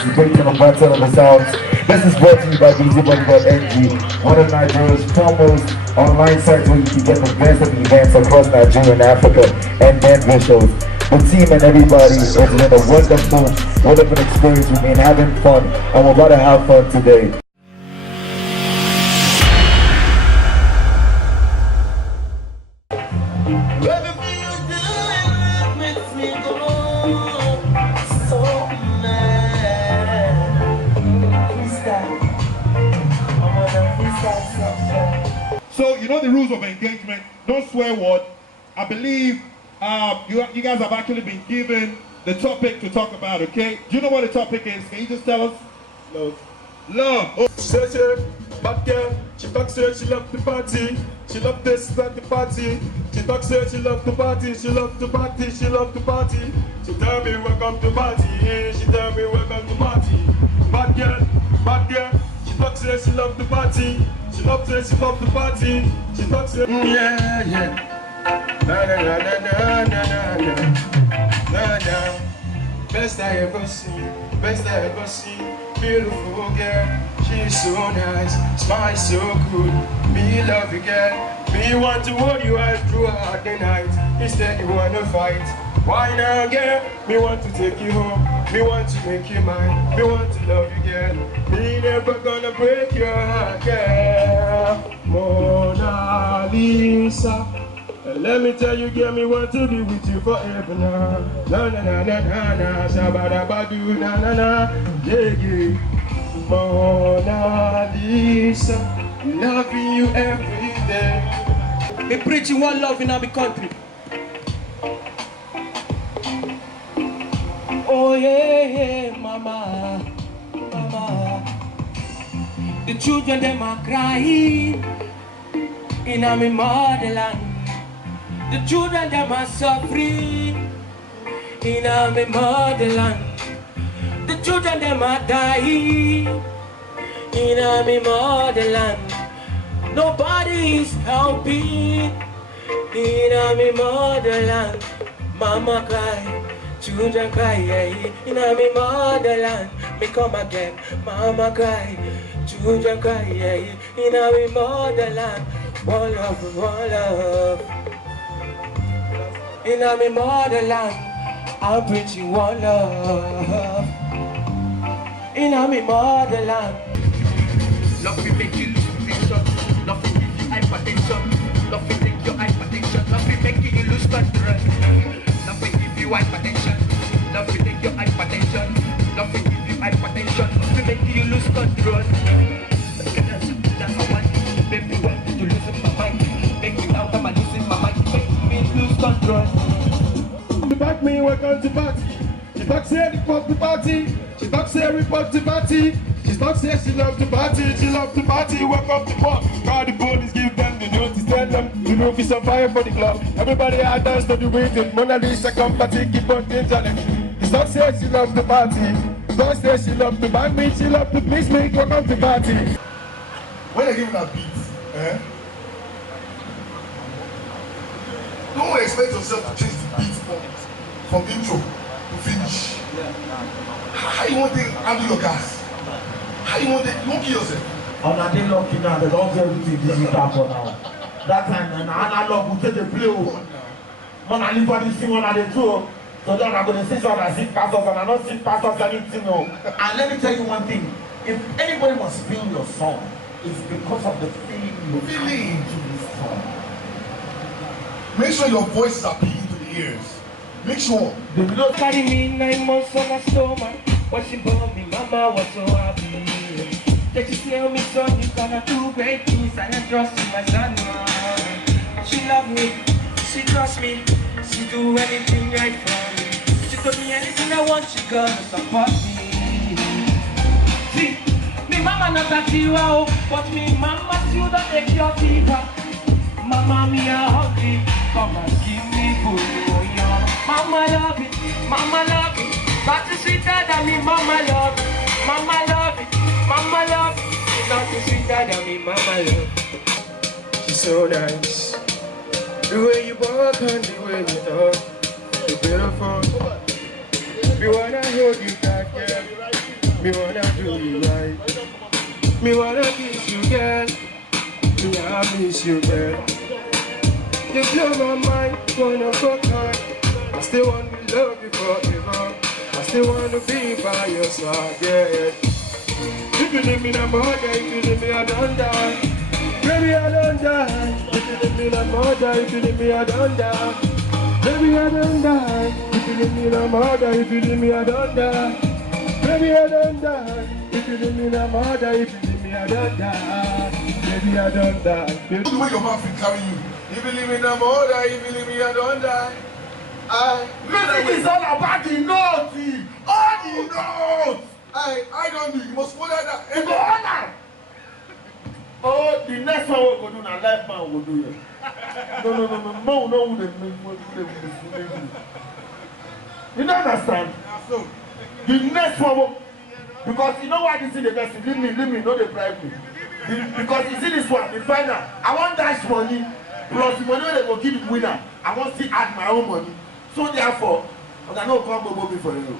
participating on Battle of the Sounds. This is brought to you by BZBuddy.ng, one of Nigeria's foremost online sites where you can get the best of events across Nigeria and Africa and then visuals. The team and everybody, it's been a wonderful experience. We've been having fun and we're about to have fun today. So you know the rules of engagement. Don't swear word. I believe you guys have actually been given the topic to talk about, okay? Do you know what the topic is? Can you just tell us? Love. Love. Oh. Bad girl, she talks her, she love the party. She love this at the party. She talks her, she love the party. She love the party, she love the party. She tell me welcome to party. She tell me welcome to party. Bad girl, she talks her, she love the party. She loves her, she love the party. She talks her, yeah, yeah. Na na na na na na na na na. Best I ever seen, best I ever seen. Beautiful girl, she's so nice, smile so good. Me love you, girl. Me want to hold you out throughout the night. Instead you wanna fight. Why now, girl? Me want to take you home. Me want to make you mine. Me want to love you, girl. Me never gonna break your heart, girl. Mona Lisa. Let me tell you, girl, me want to be with you forever now. Na na na na na na, shabada badu na na na, yeah yeah. Mona Lisa, loving you every day. Me preaching one love in our country. Oh yeah, yeah, mama, mama. The children them are crying in our motherland. The children them are suffering in our motherland. The children them are dying in our motherland. Nobody is helping in our motherland. Mama cry, children cry, yeah, in our motherland. Me come again, mama cry, children cry, yeah, in our motherland. One love, one love. In my motherland, I'm preaching one love. In my motherland. Love will make you lose vision. Love will give you hypertension. Love will take your hypertension. Love will make you lose control. Love will give you hypertension. Love will take your hypertension. Love will give you hypertension. Love will make you lose control. That's how I want. Baby, want to lose my mind. Make me out of my losing my mind. Make me lose control. Back me, welcome to party. She talks here, report the party. She talks here, report the party. She talks here, she loves the party. She loves the party, welcome to party. Call the police, give them the notice, tell them the roof is on fire for the club. Everybody out dance to the rhythm. Mona Lisa come party, keep on the challenge. She talks here, she loves the party. She talks here, she loves the bang me, she loves the please me, welcome to party. When they give her beat, don't expect yourself to change the beat from intro to finish. How you want to handle your gas? How you want to, you won't kill yourself? I'm not lucky now, they don't do everything digital for now. That time, and analog will take the play. When I leave on this thing, when I do, so then I'm going to see some that see pastors, and I don't see pastors anything. And let me tell you one thing, if anybody must feel your song, it's because of the feeling you feel into this song. Make sure your voice is appealing to the ears. Make sure. The blood carry me 9 months on her stomach. When she born me, mama was so happy. Then she tell me, son, you cannot do great things. And I trust in my son. She love me, she trust me. She do anything right for me. She told me anything I want, she gonna support me. See, me mama not a hero, but me mama still don't take your fever. Mama, me a hungry, come and give me food. Mama love it, mama love it. But it's sweeter than me, mama love it. Mama love it, mama love it. It's not sweeter than me, mama love it. She's so nice. The way you walk and the way you talk, you're beautiful. We wanna hold you back, girl. Me wanna do you right. Me wanna kiss you, girl. Me I miss you, girl. You blow my mind, wanna fuck hard. I still want to love you forever. I still want to be by your side, yeah. If you leave me, I'm murder. If you leave me, I don't die. Baby, I don't die. If you leave me, I'm murder. If you leave me, I don't die. Baby, I don't die. If you leave me, I'm murder. If you leave me, I don't die. Baby, I don't die. If you leave me, I'm murder. If you leave me, I don't die. Baby, I don't die. The way your mouth will carry you. If you leave me, I'm murder. If you leave me, I don't die. Music is all about the notes. All the notes. I don't do. You must follow that. You go on now. Oh, the next one we go do na life man will do it. No. No, who they make. You don't understand? The next one, because you know why this is the best. Leave me, no they bribe me. Because you see this one, the final. I want dash money plus the money they go give the winner. I want to add my own money. So therefore, I don't come go for you.